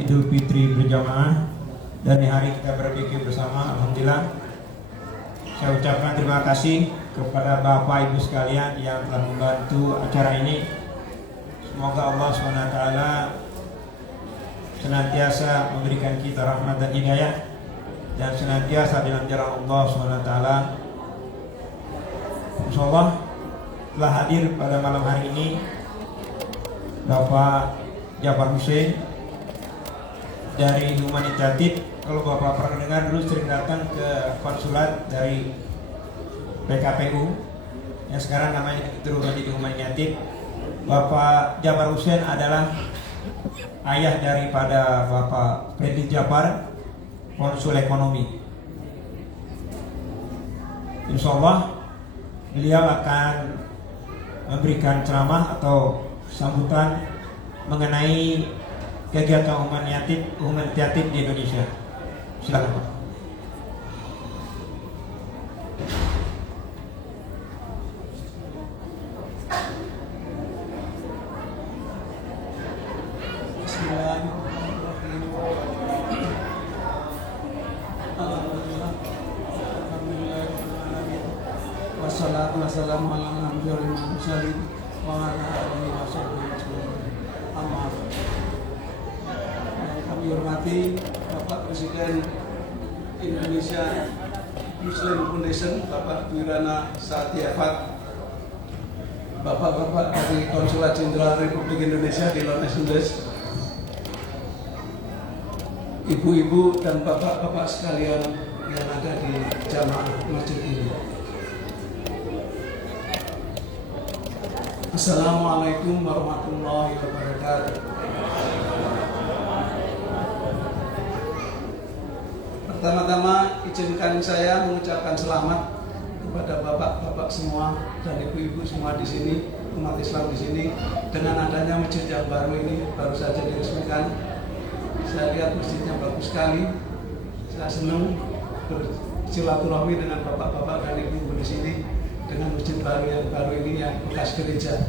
Idul Fitri berjamaah dan di hari kita berzikir bersama. Alhamdulillah, saya ucapkan terima kasih kepada Bapak Ibu sekalian yang telah membantu acara ini. Semoga Allah SWT senantiasa memberikan kita rahmat dan hidayah dan senantiasa dalam jalan Allah SWT. Insyaallah telah hadir pada malam hari ini Bapak Jafar Hussein dari Humanitatif. Kalau Bapak pernah dengar, dulu sering datang ke konsulat dari PKPU yang sekarang namanya berubah jadi Humanitatif. Bapak Jafar Hussein adalah ayah daripada Bapak Freddy Jafar, konsul ekonomi. Insyaallah beliau akan memberikan ceramah atau sambutan mengenai kegiatan humanitatif di Indonesia. Silakan Pak. Wassalatu wassalamu ala anbiya'i wal mursalin wa ala alihi washabbihi ajma'in. Amma ba'd. Yang kami hormati Bapak Presiden Indonesia Muslim Foundation, Bapak Dwirana Satiafat, Bapak-bapak dari Konsulat Jenderal Republik Indonesia di Los Angeles, ibu-ibu dan bapak-bapak sekalian yang ada di jamaah masjid ini. Assalamualaikum warahmatullahi wabarakatuh. Pertama-tama izinkan saya mengucapkan selamat kepada bapak-bapak semua dan ibu-ibu semua di sini, umat Islam di sini, dengan adanya masjid yang baru ini baru saja diresmikan. Saya lihat masjidnya bagus sekali. Saya senang bersilaturahmi dengan bapak-bapak dan ibu-ibu di sini dengan masjid baru yang baru ini yang bekas gereja.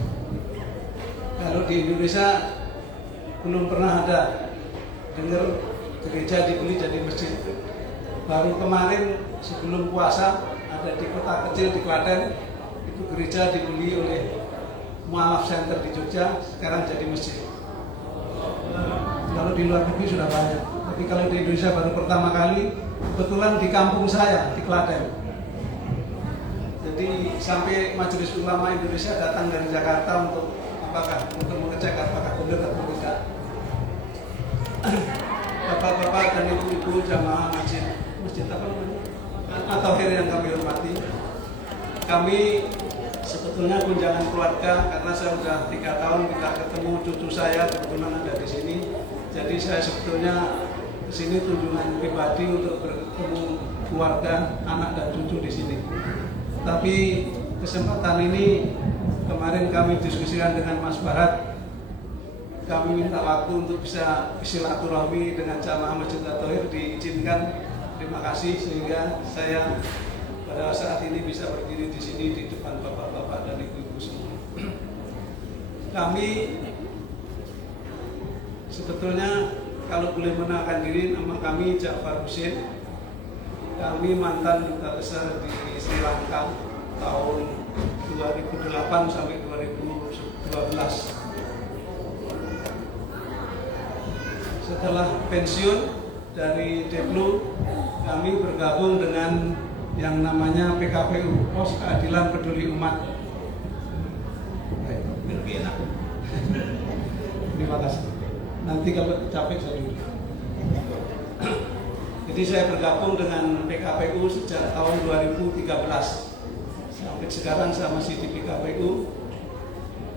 Kalau di Indonesia belum pernah ada dengar gereja dibeli jadi masjid. Baru kemarin sebelum puasa ada di kota kecil di Klaten, itu gereja dibeli oleh Mualaf Center di Jogja, sekarang jadi masjid. Kalau di luar negeri sudah banyak, tapi kalau di Indonesia baru pertama kali, kebetulan di kampung saya di Klaten. Jadi sampai Majelis Ulama Indonesia datang dari Jakarta untuk mengecek apakah benar atau tidak. Bapak-bapak dan ibu-ibu jamaah masjid apa namanya? At-Tauhir yang kami hormati. Kami sebetulnya kunjungan keluarga karena saya sudah 3 tahun tidak ketemu cucu saya, kebetulan ada di sini. Jadi saya sebetulnya ke sini kunjungan pribadi untuk bertemu keluarga, anak dan cucu di sini. Tapi kesempatan ini kemarin kami diskusikan dengan Mas Barat. Kami minta waktu untuk bisa silaturahmi dengan jamaah Masjid At-Tauhir, diizinkan. Terima kasih sehingga saya pada saat ini bisa berdiri di sini di depan bapak-bapak dan ibu-ibu semua. Kami sebetulnya kalau boleh mengenalkan diri, nama kami Jafar Hussein. Kami mantan duta besar di Sri Lanka tahun 2008 sampai 2012. Setelah pensiun dari Deplu, kami bergabung dengan yang namanya PKPU, Pos Keadilan Peduli Umat. Lebih enak. Terima kasih. Nanti kalau capek saya dulu. Jadi saya bergabung dengan PKPU sejak tahun 2013. Sampai sekarang saya masih di PKPU.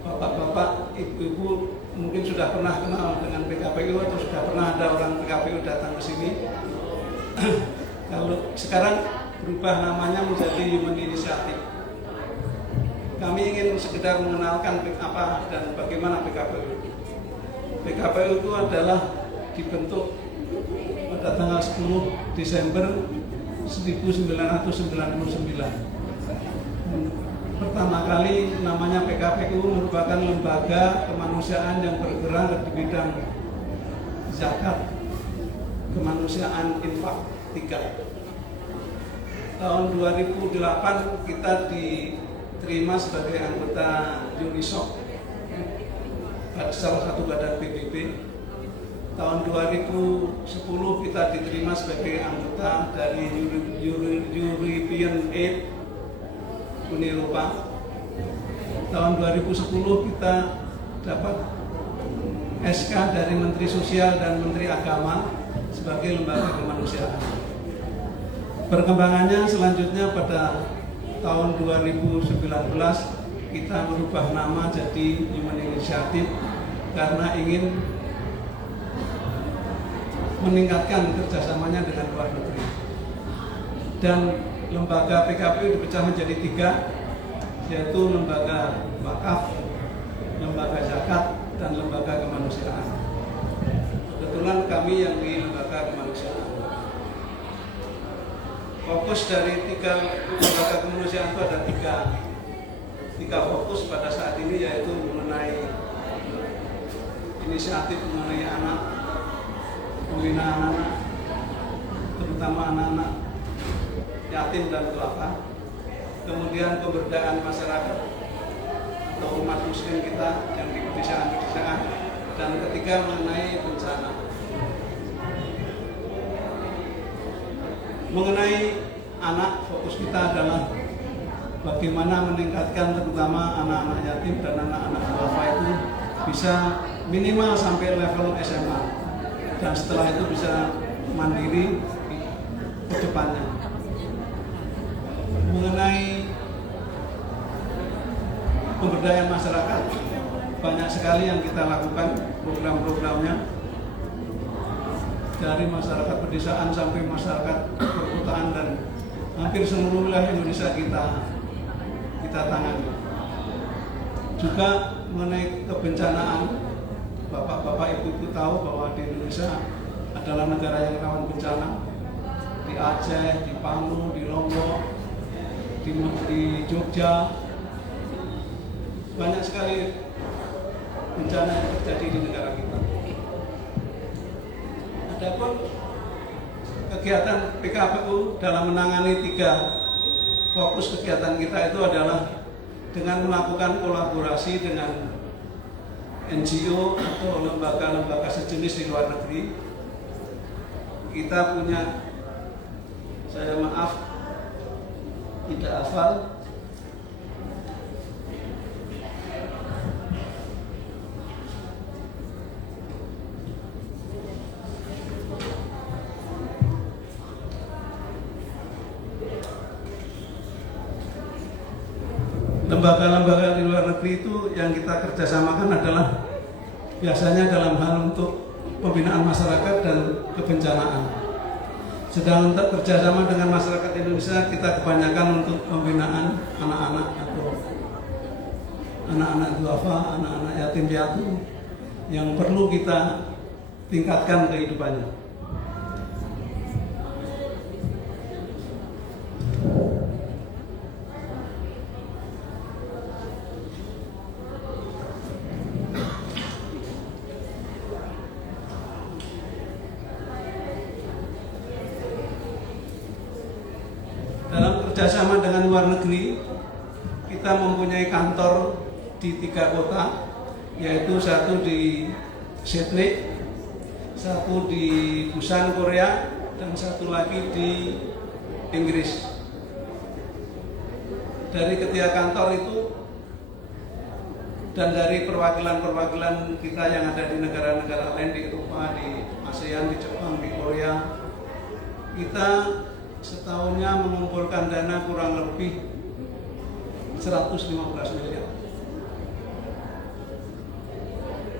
Bapak-bapak, ibu-ibu mungkin sudah pernah kenal dengan PKPU atau sudah pernah ada orang PKPU datang ke sini. Kalau sekarang berubah namanya menjadi Human Initiative. Kami ingin sekedar mengenalkan apa dan bagaimana PKPU. PKPU itu adalah dibentuk pada tanggal 10 Desember 1999. Pertama kali namanya PKPU merupakan lembaga kemanusiaan yang bergerak di bidang zakat, kemanusiaan, infak 3. Tahun 2008 kita diterima sebagai anggota UNISOC, salah satu badan PBB. Tahun 2010 kita diterima sebagai anggota dari European Aid, Uni Eropa. Tahun 2010 kita dapat SK dari Menteri Sosial dan Menteri Agama sebagai lembaga kemanusiaan. Perkembangannya selanjutnya pada tahun 2019 kita merubah nama jadi Human Initiative karena ingin meningkatkan kerjasamanya dengan luar negeri. Dan lembaga PKPU dipecah menjadi 3, yaitu lembaga wakaf, lembaga zakat, dan lembaga kemanusiaan. Kebetulan kami yang di lembaga kemanusiaan. Fokus dari 3 lembaga kemanusiaan itu ada 3 fokus pada saat ini, yaitu mengenai inisiatif mengenai anak, pembinaan anak, terutama anak-anak yatim dan duafa, kemudian pemberdayaan masyarakat atau umat muslim kita yang di pedesaan-pedesaan, dan ketiga mengenai bencana. Mengenai anak, fokus kita adalah bagaimana meningkatkan terutama anak-anak yatim dan anak-anak duafa itu bisa minimal sampai level SMA, dan setelah itu bisa mandiri ke depannya. Mengenai pemberdayaan masyarakat, banyak sekali yang kita lakukan program-programnya, dari masyarakat pedesaan sampai masyarakat perkotaan, dan hampir seluruh wilayah Indonesia kita tangani. Juga mengenai kebencanaan, bapak-bapak, ibu-ibu tahu bahwa di Indonesia adalah negara yang rawan bencana. Di Aceh, di Palu, di Lombok, di Jogja, banyak sekali bencana yang terjadi di negara kita. Adapun kegiatan PKPU dalam menangani 3 fokus kegiatan kita itu adalah dengan melakukan kolaborasi dengan NGO atau lembaga-lembaga sejenis di luar negeri. Kita punya, saya maaf tidak hafal, lembaga-lembaga di luar negeri itu yang kita kerjasamakan adalah biasanya dalam hal untuk pembinaan masyarakat dan kebencanaan. Sedang untuk kerjasama dengan masyarakat Indonesia, kita kebanyakan untuk pembinaan anak-anak atau anak-anak duafa, anak-anak yatim piatu yang perlu kita tingkatkan kehidupannya. Kerjasama dengan luar negeri, kita mempunyai kantor di 3 kota, yaitu 1 di Sydney, 1 di Busan, Korea, dan 1 lagi di Inggris. Dari ketiga kantor itu dan dari perwakilan-perwakilan kita yang ada di negara-negara lain, di Eropa, di ASEAN, di Jepang, di Korea, kita setahunnya mengumpulkan dana kurang lebih 115 miliar.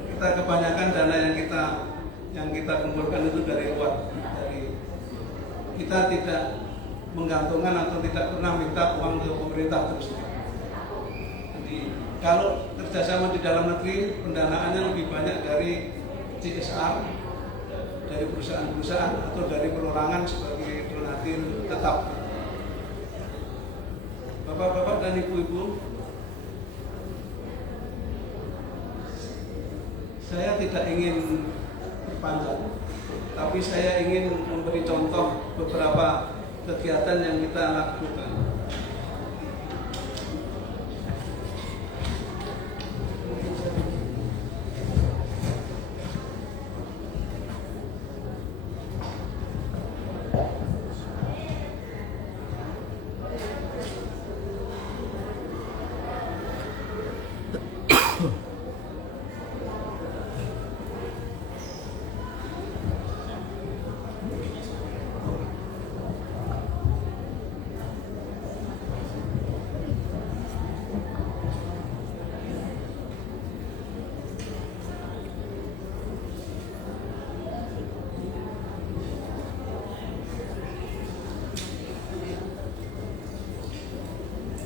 Kita kebanyakan dana yang kita kumpulkan itu dari luar. Kita tidak menggantungkan atau tidak pernah minta uang ke pemerintah terus. Jadi kalau kerjasama di dalam negeri, pendanaannya lebih banyak dari CSR, dari perusahaan-perusahaan atau dari perorangan sebagai donatur tetap. Bapak-bapak dan ibu-ibu, saya tidak ingin berpanjang. Tapi saya ingin memberi contoh beberapa kegiatan yang kita lakukan.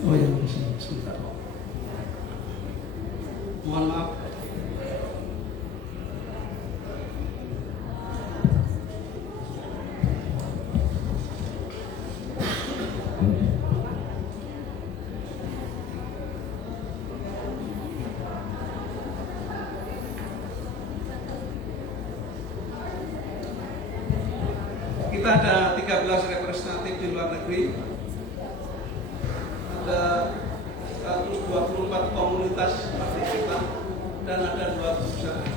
Oh ya, sebentar. Mohon maaf. Kita ada 13 representatif di luar negeri. Ada 124 komunitas partisipan dan ada 2 perusahaan.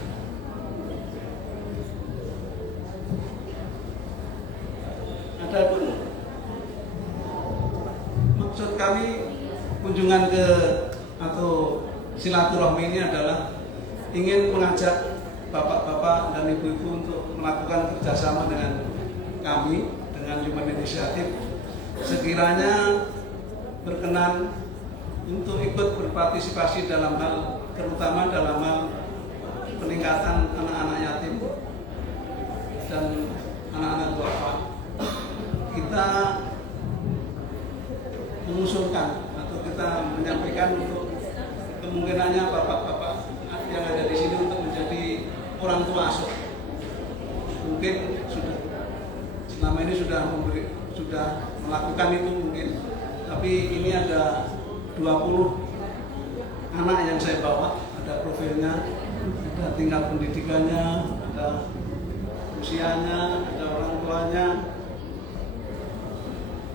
Adapun maksud kami kunjungan ke atau silaturahmi ini adalah ingin mengajak bapak-bapak dan ibu-ibu untuk melakukan kerjasama dengan kami, dengan Human Initiative, sekiranya berkenan untuk ikut berpartisipasi dalam hal, terutama dalam hal peningkatan anak-anak yatim dan anak-anak duafa. Kita mengusulkan atau kita menyampaikan untuk kemungkinannya bapak-bapak yang ada di sini untuk menjadi orang tua asuh. Mungkin sudah selama ini sudah melakukan itu mungkin. Tapi ini ada 20 anak yang saya bawa, ada profilnya, ada tingkat pendidikannya, ada usianya, ada orang tuanya.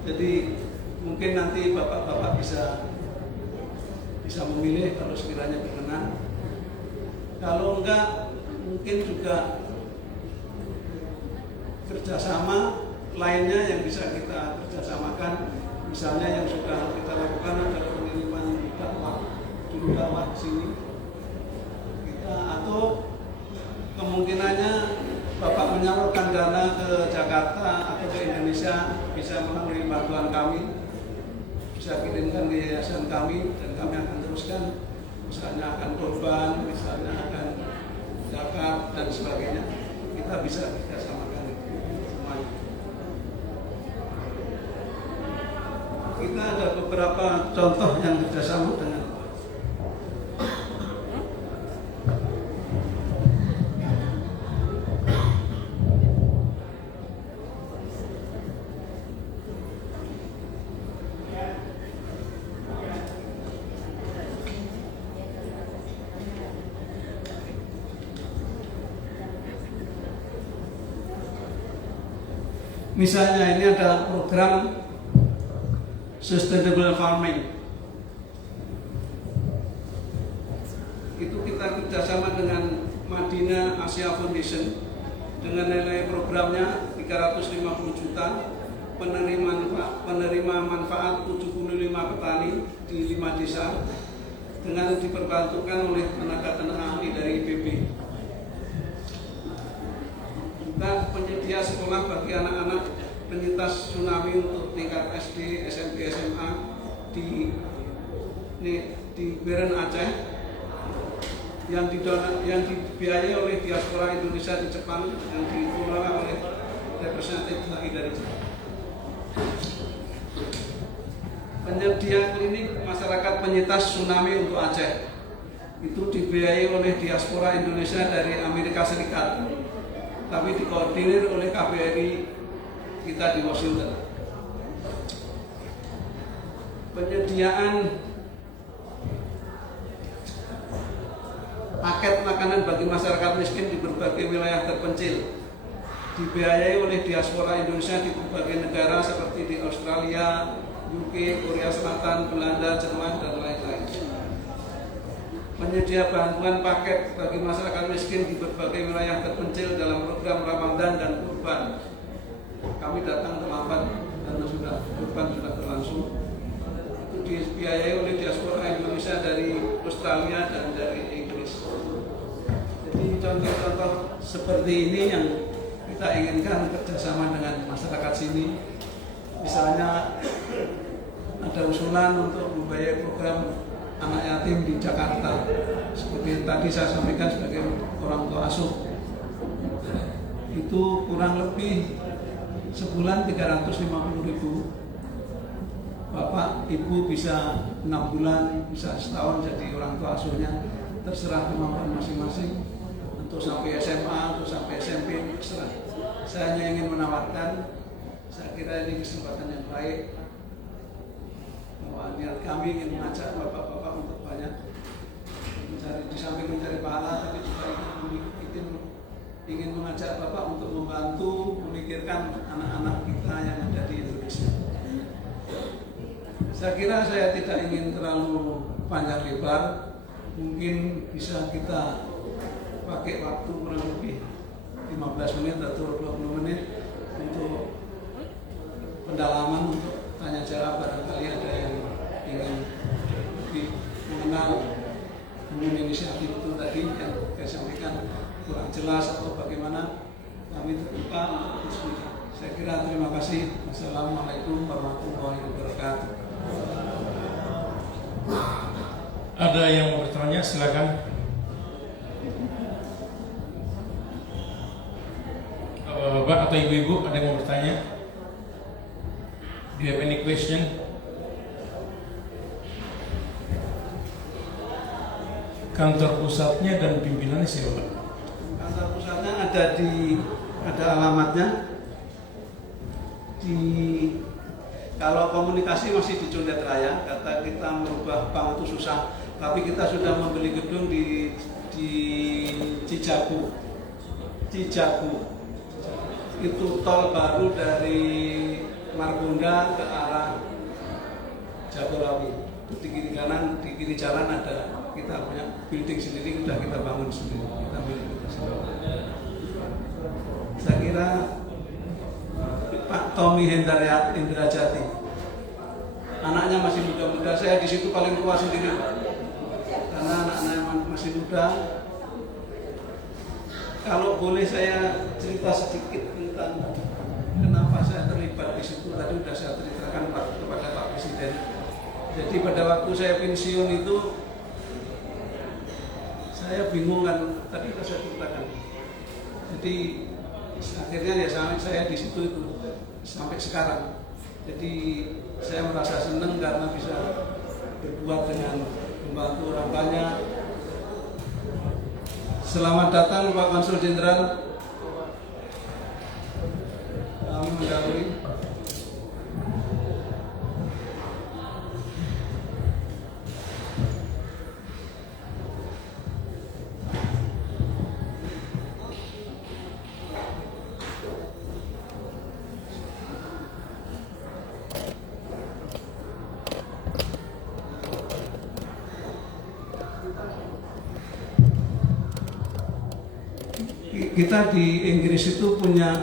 Jadi mungkin nanti bapak-bapak bisa memilih kalau sekiranya berkenan. Kalau enggak, mungkin juga kerjasama lainnya yang bisa kita kerjasamakan. Misalnya yang sudah kita lakukan adalah pengiriman dakwah, juru dakwah di sini. Kita atau kemungkinannya Bapak menyalurkan dana ke Jakarta atau ke Indonesia bisa melalui bantuan kami, bisa kirimkan ke yayasan kami dan kami akan teruskan. Misalnya akan korban, misalnya akan zakat dan sebagainya. Kita bisa kerjasamakan semuanya. Kita ada beberapa contoh yang kerjasama dengan misalnya ini ada program Sustainable Farming. Itu kita kerjasama dengan Madinah Asia Foundation dengan nilai programnya 350 juta, penerima manfaat 75 petani di 5 desa dengan diperbantukan oleh tenaga ahli dari IPB. Juga penyedia sekolah bagi anak-anak penyintas tsunami untuk tingkat SD, SMP, SMA di Beren Aceh yang dibiayai oleh diaspora Indonesia di Jepang yang dikelola oleh representatif lagi dari Jepang. Penyedia klinik masyarakat penyintas tsunami untuk Aceh itu dibiayai oleh diaspora Indonesia dari Amerika Serikat, tapi dikoordinir oleh KBRI kita di Washington. Penyediaan paket makanan bagi masyarakat miskin di berbagai wilayah terpencil, dibiayai oleh diaspora Indonesia di berbagai negara seperti di Australia, UK, Korea Selatan, Belanda, Jerman, dan lain-lain. Penyedia bantuan paket bagi masyarakat miskin di berbagai wilayah terpencil dalam program Ramadan dan Kurban. Kami datang terlambat karena kurban sudah berlangsung. Itu dibiayai oleh diaspora Indonesia dari Australia dan dari Inggris. Jadi contoh-contoh seperti ini yang kita inginkan kerjasama dengan masyarakat sini. Misalnya ada usulan untuk membiayai program anak yatim di Jakarta, seperti tadi saya sampaikan sebagai orang tua asuh, itu kurang lebih sebulan 350.000. Bapak ibu bisa 6 bulan, bisa setahun jadi orang tua asuhnya, terserah kemampuan masing-masing. Untuk sampai SMA, untuk sampai SMP, terserah. Saya hanya ingin menawarkan, saya kira ini kesempatan yang baik, bahwa niat kami ingin mengajak bapak-bapak untuk banyak mencari, di samping mencari pahala, tapi juga ingin mengajak bapak untuk membantu memikirkan anak-anak kita yang ada di Indonesia. Saya kira saya tidak ingin terlalu panjang lebar, mungkin bisa kita pakai waktu kurang lebih 15 menit atau 20 menit untuk pendalaman, untuk tanya jawab. Barangkali ada yang ingin lebih mengenal dengan inisiatif itu tadi yang saya sampaikan kurang jelas atau bagaimana, kami terbuka untuk diskusi. Saya kira terima kasih. Wassalamualaikum warahmatullahi wabarakatuh. Ada yang mau bertanya, silakan. Bapak atau ibu-ibu ada yang mau bertanya? Do you have any question? Kantor pusatnya dan pimpinannya siapa? Kantor pusatnya ada alamatnya. Kalau komunikasi masih di Condet Raya, kata kita merubah bank itu susah. Tapi kita sudah membeli gedung di Cijagu. Itu tol baru dari Margonda ke arah Jagorawi. Di kiri kanan, di kiri jalan ada, kita punya building sendiri, sudah kita bangun sendiri. Kita milik kita sendiri. Saya kira Pak Tommy Indrajati, anaknya masih muda-muda. Saya di situ paling tua sendiri, Pak. Karena anak-anak masih muda. Kalau boleh saya cerita sedikit tentang kenapa saya terlibat di situ. Tadi sudah saya ceritakan kepada Pak Presiden. Jadi pada waktu saya pensiun itu, saya bingung kan. Tadi sudah saya ceritakan. Jadi akhirnya ya saya di situ itu sampai sekarang. Jadi saya merasa senang karena bisa berbuat dengan membantu orang banyak. Selamat datang Pak Konsul Jenderal. Kami mendahului. Kita di Inggris itu punya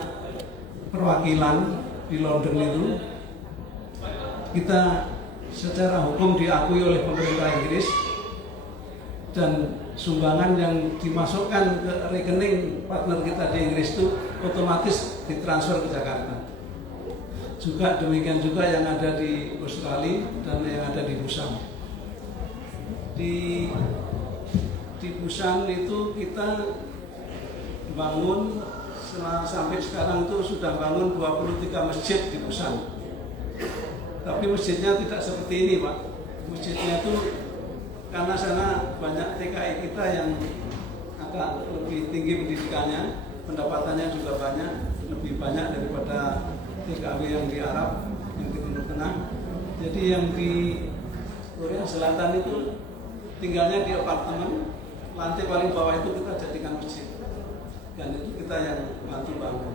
perwakilan di London itu. Kita secara hukum diakui oleh pemerintah Inggris, dan sumbangan yang dimasukkan ke rekening partner kita di Inggris itu otomatis ditransfer ke Jakarta. Juga demikian juga yang ada di Australia dan yang ada di Busan. Di Busan itu kita bangun sampai sekarang itu sudah bangun 23 masjid di Busan. Tapi masjidnya tidak seperti ini, Pak. Masjidnya itu karena sana banyak TKI kita yang agak lebih tinggi pendidikannya, pendapatannya juga lebih banyak daripada TKW yang di Arab, yang di Timur Tengah. Jadi yang di Korea Selatan itu tinggalnya di apartemen, lantai paling bawah itu kita jadikan masjid, dan itu kita yang bantu bangun.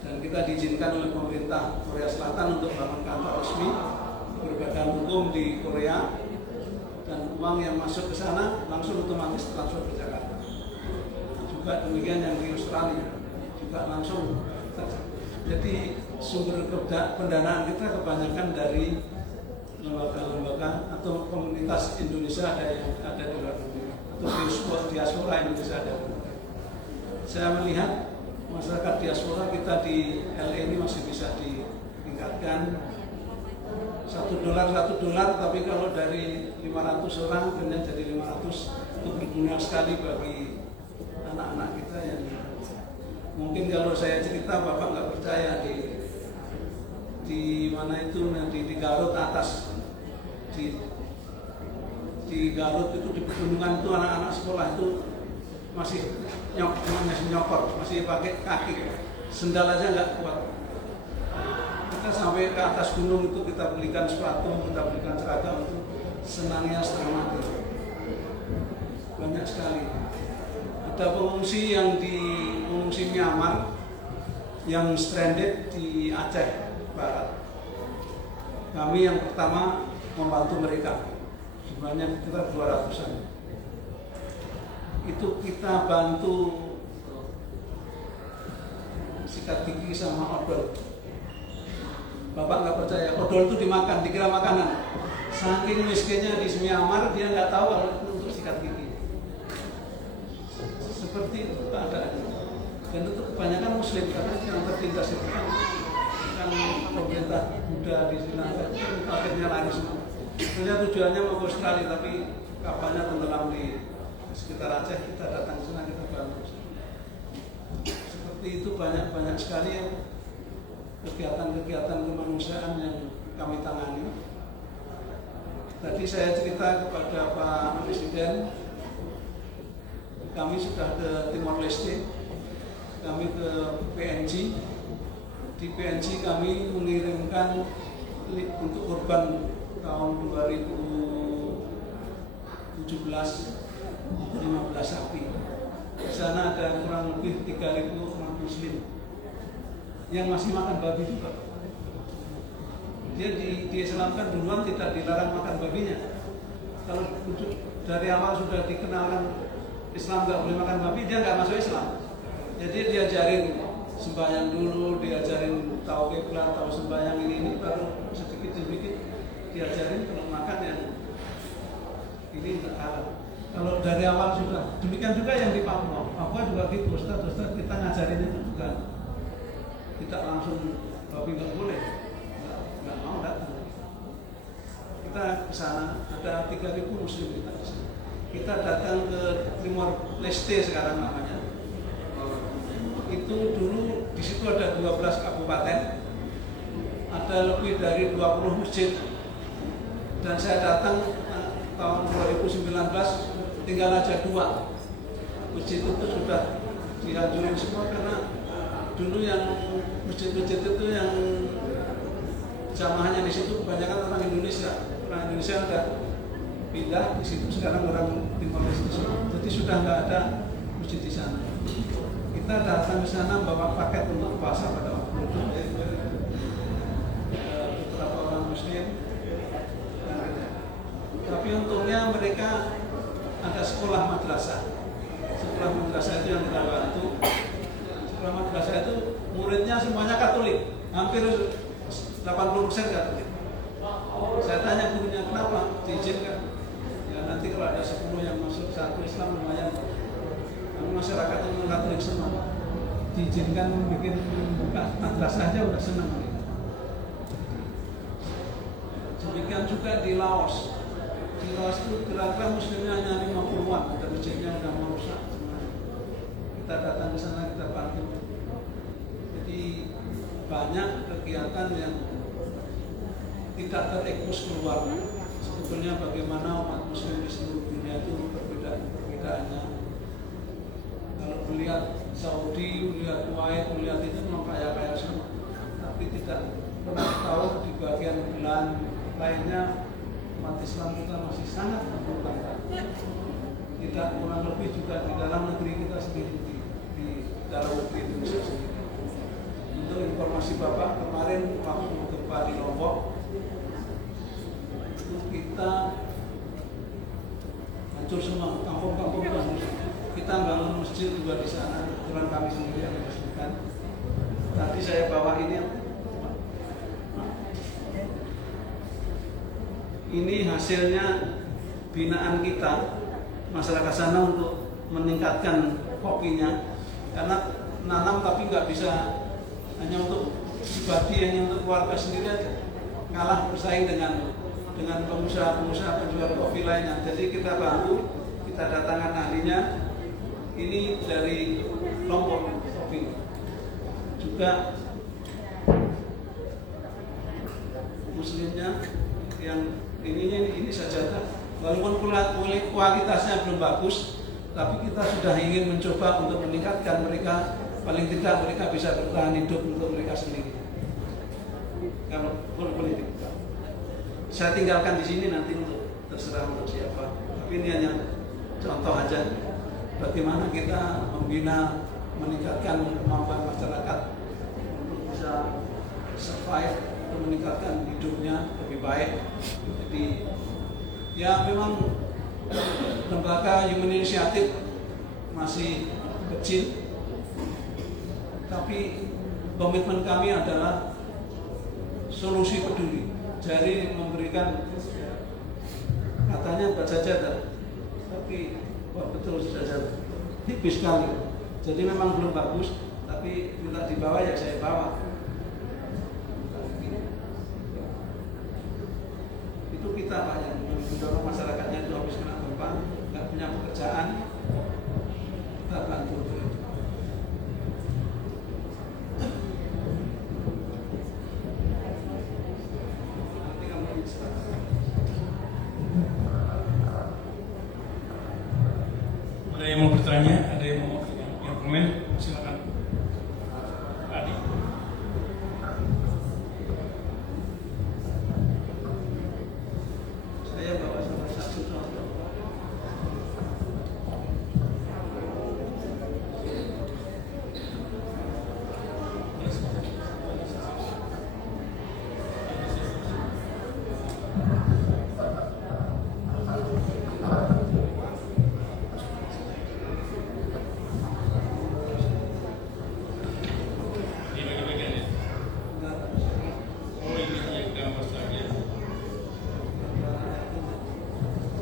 Dan kita diizinkan oleh pemerintah Korea Selatan untuk bangun kantor resmi berbadan hukum di Korea, dan uang yang masuk ke sana langsung otomatis transfer ke Jakarta. Juga demikian yang di Australia juga langsung. Jadi sumber pendanaan kita kebanyakan dari lembaga-lembaga atau komunitas Indonesia ada di luar negeri, atau diaspora Indonesia ada. Saya melihat masyarakat diaspora kita di LA ini masih bisa ditingkatkan. $1, tapi kalau dari 500 orang kemudian jadi 500, itu berguna sekali bagi anak-anak kita yang mungkin kalau saya cerita Bapak nggak percaya. Di mana itu nanti di Garut atas, di Garut itu di pegunungan itu anak-anak sekolah itu masih nyokor, masih pakai kaki, sendal aja nggak kuat. Kita sampai ke atas gunung itu kita belikan sepatu, kita belikan seragam, itu senangnya setengah mati. Banyak sekali. Ada pengungsi yang di pengungsi Myanmar yang stranded di Aceh Barat. Kami yang pertama membantu mereka, sebenarnya kita 200-an. Itu kita bantu sikat gigi sama odol. Bapak nggak percaya, odol itu dimakan, dikira makanan. Saking miskinnya di Myanmar, dia nggak tahu kalau itu untuk sikat gigi. Seperti itu keadaannya. Dan itu kebanyakan Muslim, karena yang tertindas itu kan pemerintah Buddha di sana, akhirnya lari semua. Sebenarnya tujuannya mau ke Australia, tapi kapalnya tenggelam di sekitar Aceh. Kita datang ke sana, kita bantu. Seperti itu banyak sekali yang kegiatan-kegiatan kemanusiaan yang kami tangani. Tadi saya cerita kepada Pak Presiden, kami sudah ke Timor Leste, kami ke PNG. Di PNG kami mengirimkan untuk kurban tahun 2017 15 sapi. Di sana ada kurang lebih 3.000 orang Muslim yang masih makan babi juga. Dia diislamkan duluan, tidak dilarang makan babinya. Kalau dari awal sudah dikenalkan Islam nggak boleh makan babi, dia nggak masuk Islam. Jadi diajarin sembahyang dulu, diajarin tahu kiblat, tahu sembahyang ini baru sedikit diajarin kalau makan yang ini nggak halal. Kalau dari awal sudah demikian juga yang di Papua juga gitu. Ustaz kita ngajarin itu juga tidak langsung babi nggak boleh, nggak mau datang. Kita ke sana ada 3.000 Muslim kita di sana. Kita datang ke Timor Leste sekarang namanya. Itu dulu di situ ada 12 kabupaten, ada lebih dari 20 masjid. Dan saya datang tahun 2019 tinggal aja 2 masjid itu sudah dihancurin semua, karena dulu yang masjid-masjid itu yang jamaahnya di situ kebanyakan orang Indonesia. Orang Indonesia udah pindah di situ, sekarang orang Timor Leste semua. Jadi sudah nggak ada masjid di sana. Kita datang ke sana bawa paket untuk puasa pada waktu itu. Beberapa orang Muslim. Tapi untungnya mereka ada sekolah madrasah. Sekolah madrasah itu yang kita bantu. Sekolah madrasah itu muridnya semuanya Katolik, hampir 80% Katolik. Saya tanya gurunya kenapa, diizinkan. Ya nanti kalau ada 10 yang masuk satu Islam lumayan. Kami masyarakat yang Katolik semua, diizinkan bikin buka madrasah aja udah senang. Demikian juga di Laos. Di Laos itu kira-kira Muslimnya hanya 50-an, dan masjidnya udah mau rusak. Kita datang ke sana, kita bantu. Jadi banyak kegiatan yang tidak terekspos keluar. Sebetulnya bagaimana umat Muslim di seluruh dunia itu perbedaannya. Kalau melihat Saudi, melihat Kuwait, melihat itu memang kaya-kaya semua, tapi tidak pernah tahu di bagian belahan lainnya umat Islam kita masih sangat berkurang. tidak kurang lebih juga di dalam negeri kita sendiri, di dalam negeri Indonesia sendiri. Untuk informasi Bapak, kemarin waktu gempa di Lombok itu kita hancur semua, kampung-kampung hancur. Kita bangun masjid juga di sana, kebetulan kami sendiri yang meresmikan. Tadi saya bawa ini hasilnya binaan kita masyarakat sana untuk meningkatkan kopinya, karena nanam tapi nggak bisa hanya untuk pribadi, hanya untuk keluarga sendiri aja, kalah bersaing dengan pengusaha-pengusaha penjual kopi lainnya. Jadi kita bantu, kita datangkan ahlinya. Ini dari Lombok kopi. Juga muslimnya yang ini sajadah. Walaupun kualitasnya belum bagus, tapi kita sudah ingin mencoba untuk meningkatkan mereka. Paling tidak mereka bisa bertahan hidup untuk mereka sendiri. Kalau politik, saya tinggalkan di sini nanti untuk terserah untuk siapa. Tapi ini hanya contoh aja bagaimana kita membina, meningkatkan kemampuan masyarakat untuk bisa survive, untuk meningkatkan hidupnya lebih baik. Jadi ya memang lembaga human initiative masih kecil, tapi komitmen kami adalah solusi peduli. Jadi memberikan, katanya baca jadah, tapi betul saja tipis sekali. Jadi memang belum bagus, tapi minta dibawa ya saya bawa. Itu kita Pak yang mendorong masyarakatnya itu habis kena gempa, nggak punya pekerjaan, kita bantu. Nanti kamu bisa. Ada yang mau bertanya? Ada yang mau komen? Silakan. Adi. Saya bawa salah satu contoh.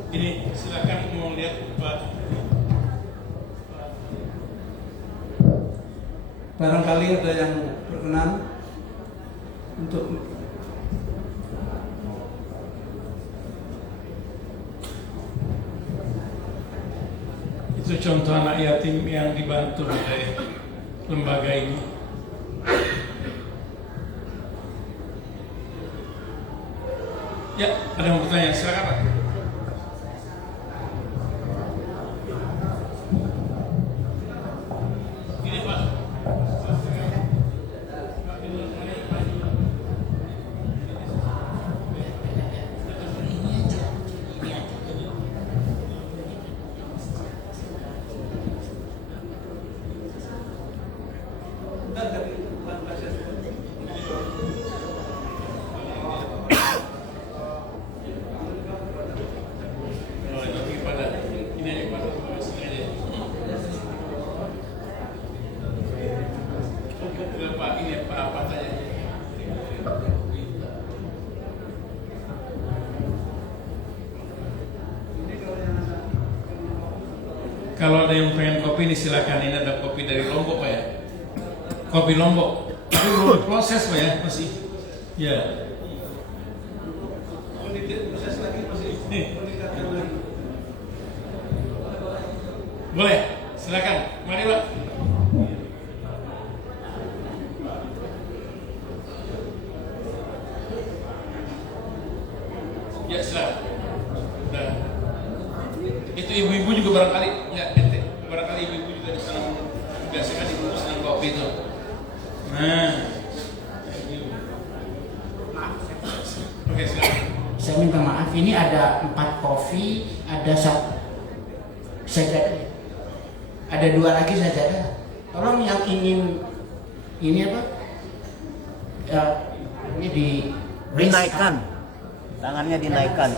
Ini silakan mau lihat Pak. Barangkali ada yang berkenan untuk Itu contoh anak yatim yang dibantu oleh lembaga ini. Ya, ada yang mau bertanya? Silakan Pak. Ini Pak. Kalau ada yang pengen kopi ini silakan. Ini ada kopi dari Lombok Pak ya. Kopi Lombok. Tapi belum proses Pak ya, masih. Ya. proses lagi masih meningkatkan lagi. Boleh, silakan. Mari Pak. Ya silakan. Nah, itu ibu-ibu juga barangkali nggak ente, barangkali ibu-ibu juga di sana biasakan ibu senang kopi itu. Nah, oke silakan. Saya minta maaf, ini ada 4 kopi, ada sajadah. Ada 2 lagi sajadah. Tolong yang ingin ini apa? Ini Dinaikkan, tangannya dinaikkan.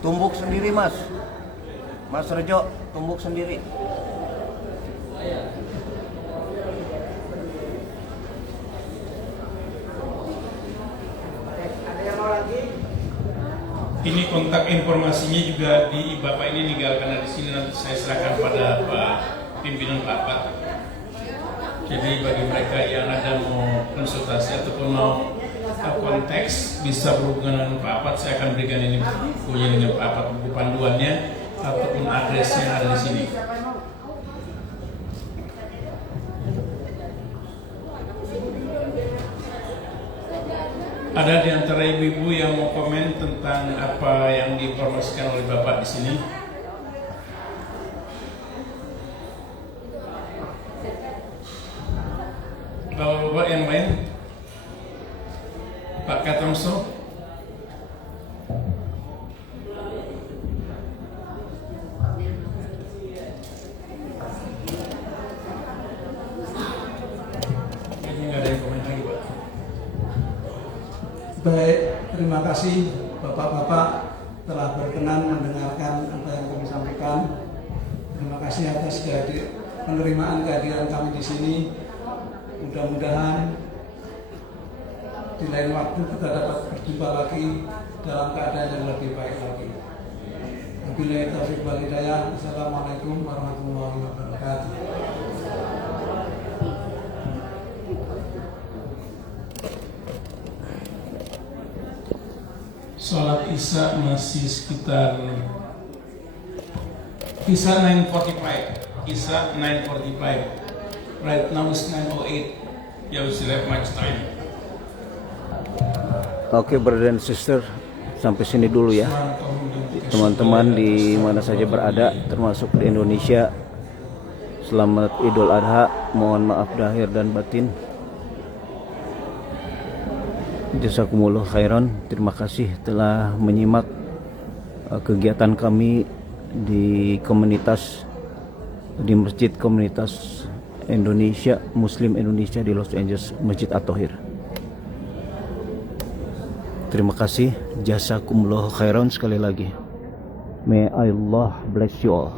Tumbuk sendiri Mas Rejo, tumbuk sendiri. Ini kontak informasinya juga di Bapak ini karena di sini nanti saya serahkan pada Pak pimpinan Bapak. Jadi bagi mereka yang ada mau konsultasi ataupun mau konteks bisa berhubungan dengan Pak Apat, saya akan berikan ini bukunya dengan Pak Apat, buku panduannya ataupun adresnya yang ada di sini. Ada di antara ibu-ibu yang mau komen tentang apa yang diinformasikan oleh Bapak di sini? Bapak-bapak yang lain? Pak Katamso? Ini nggak ada yang komen lagi, Pak. Baik, terima kasih Bapak-bapak telah berkenan mendengarkan apa yang kami sampaikan. Terima kasih atas penerimaan kehadiran kami di sini. Mudah-mudahan di lain waktu kita dapat berjumpa lagi dalam keadaan yang lebih baik lagi. Wabillahi taufiq wal hidayah. Assalamualaikum warahmatullahi wabarakatuh. Sholat Isya masih sekitar Isya 9:45. Isya 9:45. Right now is 9:08. Yeah, we still have much time. Oke, brother and sister, sampai sini dulu ya. Teman-teman di mana saja berada, termasuk di Indonesia, selamat Idul Adha. Mohon maaf lahir dan batin. Jazakumullah khairan. Terima kasih telah menyimak kegiatan kami di komunitas, di Masjid Komunitas Indonesia, Muslim Indonesia di Los Angeles, Masjid At-Thohir. Terima kasih. Jazakumullah khairan sekali lagi. May Allah bless you all.